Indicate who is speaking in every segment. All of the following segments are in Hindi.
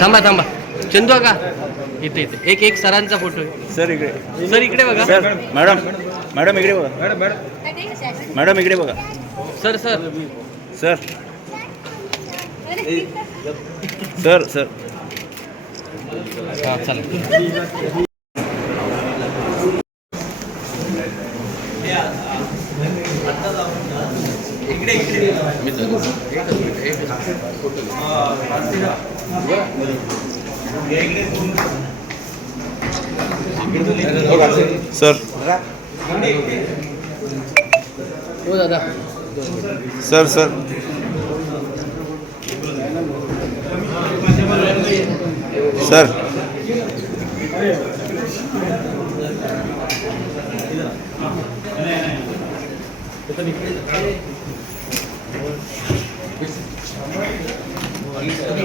Speaker 1: थांबा थांबा. चंदू का इथे इथे. एक एक सरांचा फोटो आहे.
Speaker 2: सर इकडे.
Speaker 1: सर इकडे बघा.
Speaker 2: सर मॅडम मॅडम इकडे बघा. मॅडम इकडे बघा.
Speaker 1: Sir sir.
Speaker 2: Sir. Sir sir.
Speaker 1: हा चला.
Speaker 2: सर।
Speaker 1: हो दादा
Speaker 2: सर सर। सर।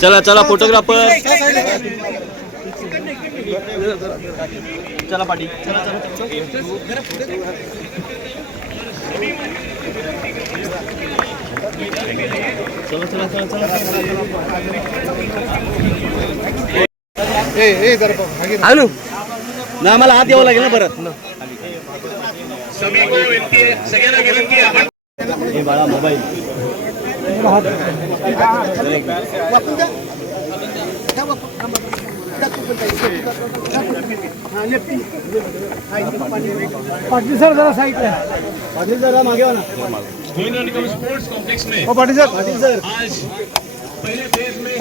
Speaker 1: चला चला फोटोग्राफर चला पाठी चला चला चला. चला चला
Speaker 2: ना मला आत यावं लागेल ना परत. हे बाळा मोबाईल
Speaker 3: पाटील सर जरा साईडला पाटील जरा मागे
Speaker 4: स्पोर्ट्स कॉम्प्लेक्स में
Speaker 3: हो पाटील सर पाटील सर
Speaker 4: आज पहले फ़ेज़ में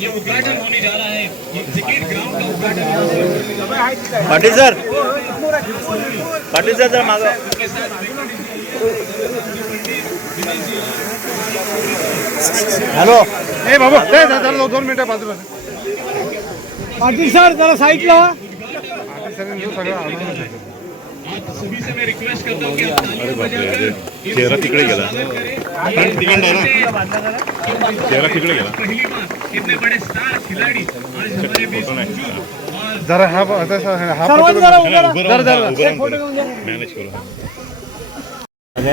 Speaker 4: ये उद्घाटन होने जा रहा है। क्रिकेट ग्राउंड का उद्घाटन
Speaker 2: पाटील सर। पाटील सर जरा मागं। हॅलो।
Speaker 3: ए बाबा ए जरा दोन मिनिटं पाटील सर जरा साईडला
Speaker 4: सभी
Speaker 5: चेहरा तिकडे गेला चेहरा तिकडे गेला
Speaker 3: जरा हा हा.
Speaker 5: मॅनेज करू।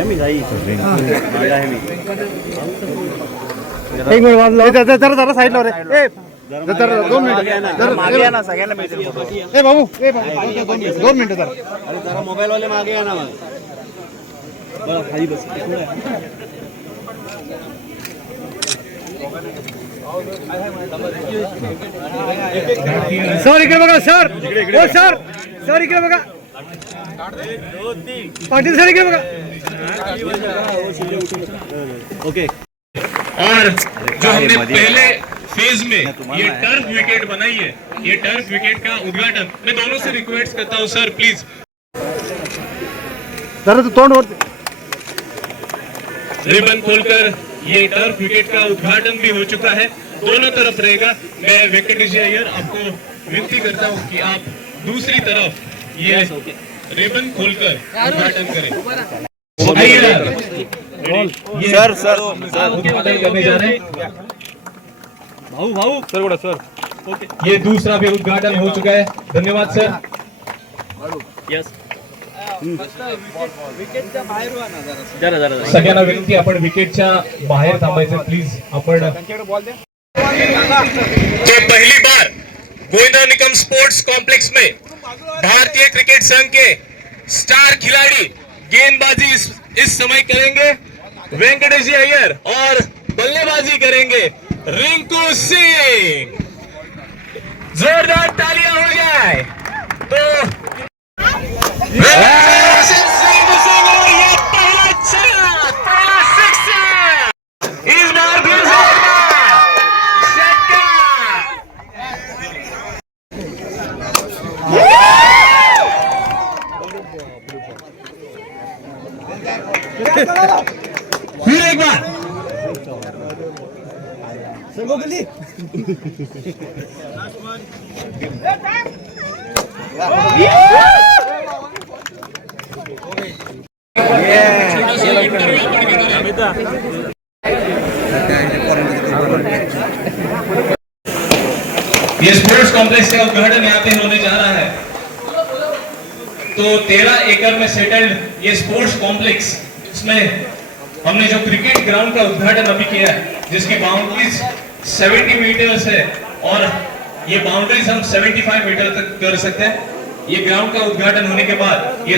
Speaker 2: मी जाई माझा मी
Speaker 3: एक मिनिट जरा जरा साईडला रे। ए जरा दोन मिनिटं
Speaker 2: सगळ्यांना मिळतील
Speaker 3: ए बाबू ए बाबू दोन मिनिटं दोन मिनिटं जरा
Speaker 2: अरे जरा मोबाईल वाले मागे या ना बरं खाली बस
Speaker 3: सर इकडे बघा सर हो सर सर इकडे बघा पाटील सर इकडे बघा
Speaker 2: ओके
Speaker 4: और जो हमने पहले फ़ेज़ में ये टर्फ विकेट बनाई है। ये टर्फ विकेट का उद्घाटन। मैं दोनों से रिक्वेस्ट करता हूँ सर प्लीज़
Speaker 3: तू तोंड वरती
Speaker 4: रिबन खोलकर ये टर्फ विकेट का उद्घाटन भी हो चुका है। दोनों तरफ़ रहेगा। मैं वेंकटेश अय्यर आपको विनती करता हूँ कि आप दूसरी तरफ़ ये रिबन खोलकर उद्घाटन करें।
Speaker 2: सर सर सर
Speaker 4: उद्घाटन करने जा रहे हैं।
Speaker 2: भाऊ भाऊ।
Speaker 3: सर कुठं सर। ओके।
Speaker 4: ये दूसरा भी उद्घाटन हो चुका है। धन्यवाद सर।
Speaker 2: यस जरा जरा जरा।
Speaker 4: सगळ्यांना विनंती आपण विकेटच्या बाहेर थांबायचं. प्लीज़ आपण तो पहली बार गोविंदा निकम स्पोर्ट्स कॉम्प्लेक्स में भारतीय क्रिकेट संघ के स्टार खिलाड़ी गेंदबाजी इस, इस समय करेंगे। वेंकटेश जी अय्यर और बल्लेबाजी करेंगे। रिंकू सिंह। जोरदार तालियाँ हो जाए। तो वेंकटेश सिंह सिंह और ये पहला छक्का, पहला सिक्सर इस बार फिर से एक बार छक्का फिर एक बार ये स्पोर्ट्स कॉम्प्लेक्स का उद्घाटन यहाँ पे होने जा रहा है। तो तेरह एकड़ में सेटल्ड ये स्पोर्ट्स कॉम्प्लेक्स इसमें हमने जो क्रिकेट ग्राउंड का उद्घाटन अभी किया है, जिसकी बाउंड्रीज 70 मीटर्स है और ये बाउंड्रीज हम 75 मीटर तक कर सकते हैं। ये ग्राउंड का उद्घाटन होने के बाद ये